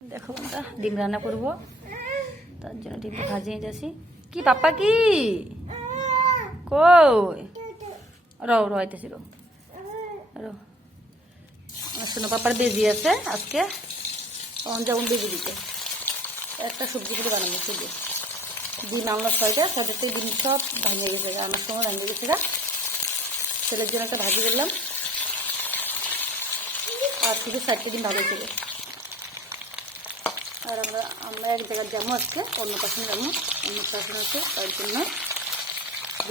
দেখো আমরা ডিম রান্না করব, তার জন্য ডিমটা ভাজিয়ে যাচ্ছি। কি পাপ্পা কি কই রও রইতেছি রো রো শোনো, পাপার বেজি আছে আজকে, তখন যেমন বেজি দিতে একটা সবজি করে বানাবো। শুধু ডিম আনলো 6টা, 6টাতে ডিম সব ভাঙিয়ে গেছে, আমার সময় ভাঙিয়ে গেছে গা। ছেলের জন্য একটা ভাজি করলাম, আর শুধু 4টে ডিম ভালো ছিল। আর আমরা এক জায়গায় যাবো আজকে, অন্নপ্রাশন যাবো, অন্নপ্রাশন আছে, তার জন্য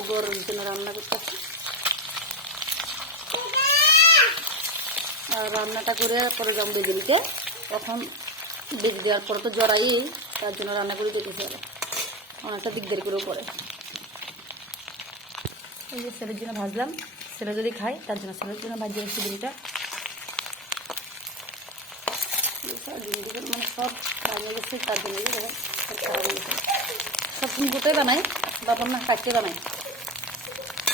বড়োর জন্য রান্না করতেছি। আর রান্নাটা করে পরে যাবো বেজে দিতে, তখন বেজে দেওয়ার পরে তো জড়াই, তার জন্য রান্না করে দেখেছি। আর অনেকটা দিকদারি করেও পরে এই যে ছেলের জন্য ভাজলাম, ছেলে যদি খায় তার জন্য ছেলের জন্য ভাজিয়ে এসেছি ডিমটা। মানে সব বানিয়ে গেছে, তার জন্য সবসময় গোটাই বানাই, বাবার না কাটতে বানাই,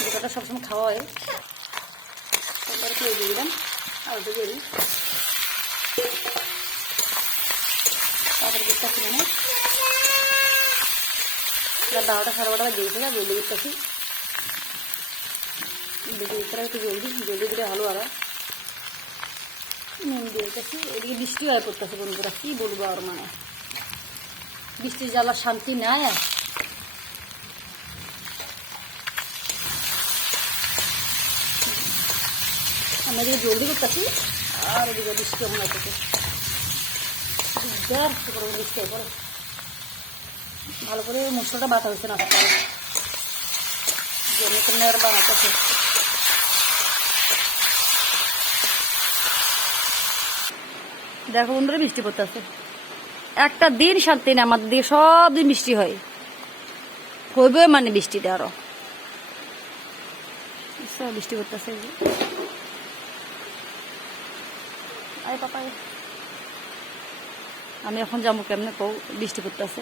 গোটাটা সবসময় খাওয়া হয়। একবার দিয়ে দিলাম আলুটা দিয়ে দিই, তারপরে দেখতেছি মানে 12টা 12:30 বাজে গেছে না, জলদি দেখতেছি, বেজে দিতে একটু জলদি জলদি দিলে ভালো। আর নুন দিয়ে দিতেছি। এদিকে বৃষ্টি হয়ে পড়তেছে বন্ধুরা, কী বলবো আর, মানে বৃষ্টির জ্বালা শান্তি নাই। আর আমরা এদিকে জলদি করতেছি, আর ওদিকে বৃষ্টি এমন হইতেছে, বৃষ্টি হয়ে পড়ে। ভালো করে মশলাটা বাটা হয়েছে না, জন্য আর বানাতেছে। দেখো বন্ধুরা বৃষ্টি পড়তেছে, একটা দিন শান্তি নেই আমাদের দিকে, সব দিন বৃষ্টি হয়, হইবে মানে বৃষ্টিতে আরো বৃষ্টি পড়তেছে। আরে পাপা আমি এখন যাবো কেমনে কও, বৃষ্টি পড়তেছে।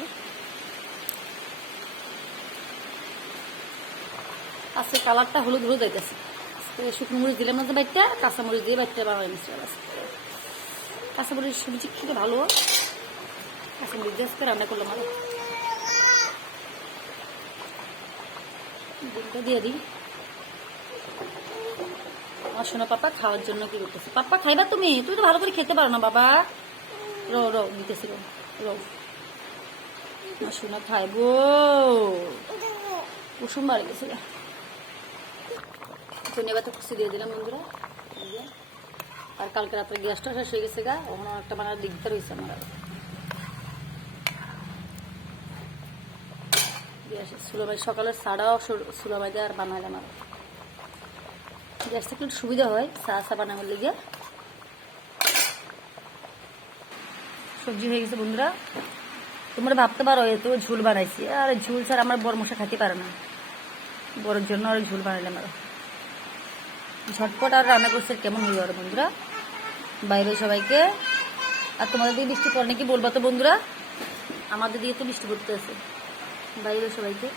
আজকে কালারটা হলুদ হলুদ হইতেছে, শুকনো মরিচ দিলাম না যে বাইকটা, কাঁচামরিচ দিয়ে বাইকটা বানাই নিচ্ছি। কাঁচামরিচ সবজি খেতে ভালো, কাঁচামরিচ দিয়ে আজকে রান্না করলাম। আরো ডিমটা দিয়ে দিই। আমার শোনো পাপা খাওয়ার জন্য কি করতেছে, পাপা খাইবা তুমি? তুমি তো ভালো করে খেতে পারো না বাবা। রো রো দিতেছি, রো রো আমার শোনা খাইবো, কুসুম বাড়ি গেছে। ধন্যবাদ খুশি দিয়ে দিলাম বন্ধুরা। আর কালকে রাত্রে গ্যাসটা শেষ হয়ে গেছে গা, ওখানে একটা মানে দিকদার হয়েছে আমার। গ্যাস সুলামাই সকালের চাটাও সুলামাই দিয়ে আর বানাইলাম। আর গ্যাসটা একটু সুবিধা হয় চা বানানোর লিগে। সবজি হয়ে গেছে বন্ধুরা, তোমরা ভাবতে পারো এত ঝুল বানাইছি, আর ঝুল ছাড়া আমার বড় মশা খাইতে পারে না, বড়োর জন্য আর ঝুল বানাইলাম। আর ঝটপট আর রান্না করছে, কেমন হইল আর বন্ধুরা। বাইরে সবাইকে, আর তোমাদের দিকে বৃষ্টি পড়ে নাকি বলবা তো বন্ধুরা, আমাদের দিকে তো বৃষ্টি পড়তে আছে। বাইরে সবাইকে